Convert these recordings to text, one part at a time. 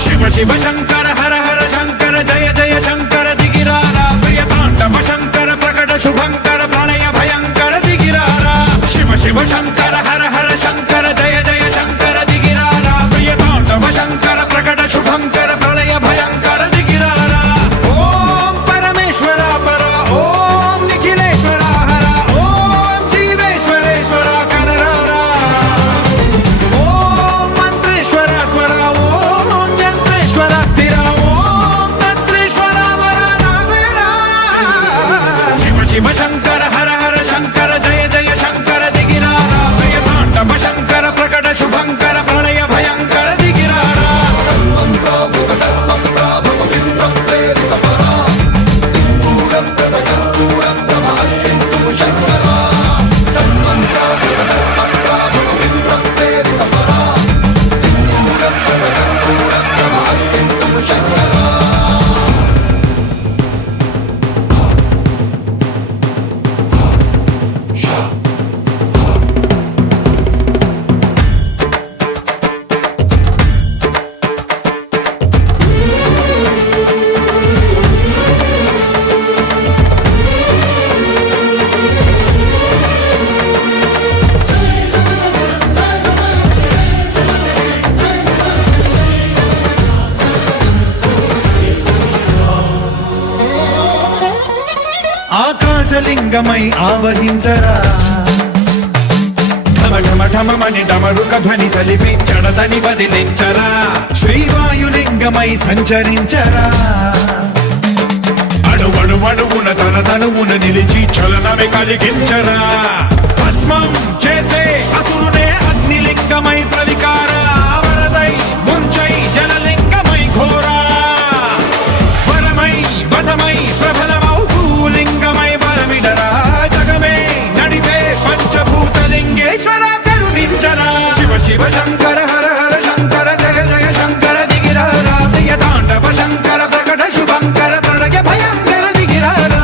శివ శివ శంకర హర హర శంకర జయ జయ శంకర దిగిరారా ప్రియ తాండవ శంకర ప్రకట శుభంకర ప్రళయ భయంకర దిగిరారా శివ శివ శంకర హర హర శంకర జయ జయ శంకర దిగిరారా ప్రియ తాండవ శంకర ప్రకట శుభంకర ప్రళయ భయంకర దిగిరారా ఓం పరమేశ్వర పర ఓం నిఖిలేశ్వర హర ఓం జీవేశ్వరేశ్వర కరరారా ఓం మంత్రేశ్వర స్వర ఓం యంత్రేశ్వర స్థిర ఓం తంత్రేశ్వర వర రావేరా శివ శివ శంకర హర హర శంకర జయ జయ శంకర దిగిరారా ప్రియ తాండవ శంకర ప్రకట శుభంకర ప్రళయ భయంకర దిగిరారా ఆకాశలింగమై ఆవహించరా ఢమ ఢమ ఢమమని డమరుక ధ్వని సలిపి చడదని వదిలించరా శ్రీవాయులింగమై సంచరించరా అడువడువడువున తన తనువున నిలిచి చలనమే కలిగించరా భస్మం చేసే అసురునే అగ్నిలింగమై ప్రవికార వరదై ముంచై జలలింగమై ఘోరా వరమై వసమై ప్రబలమౌ భూలింగమై బలమిడరా జగమే నడిపే పంచభూతలింగేశ్వర కరుణించరా శివ శివ శంకర హర హర శంకర జయ జయ శంకర దిగిరారా ప్రియ తాండవ శంకర ప్రకట శుభంకర ప్రళయ భయంకర దిగిరారా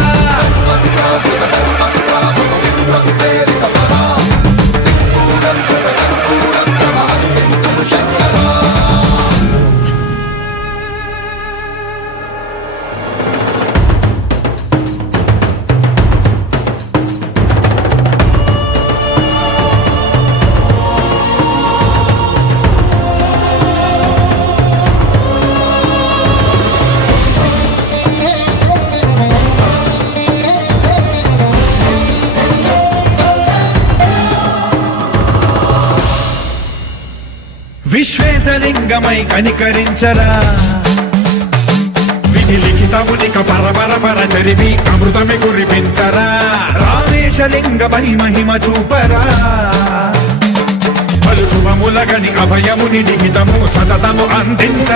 విశ్వేశలింగమై కనికరించరా విధి లిఖితమునిక పరపర పర చరిపి అమృతమి కురిపించరా రామేశలింగమై మహిమ చూపరా పలు శుభములగని అభయముని లిఖితము సతతము అందించ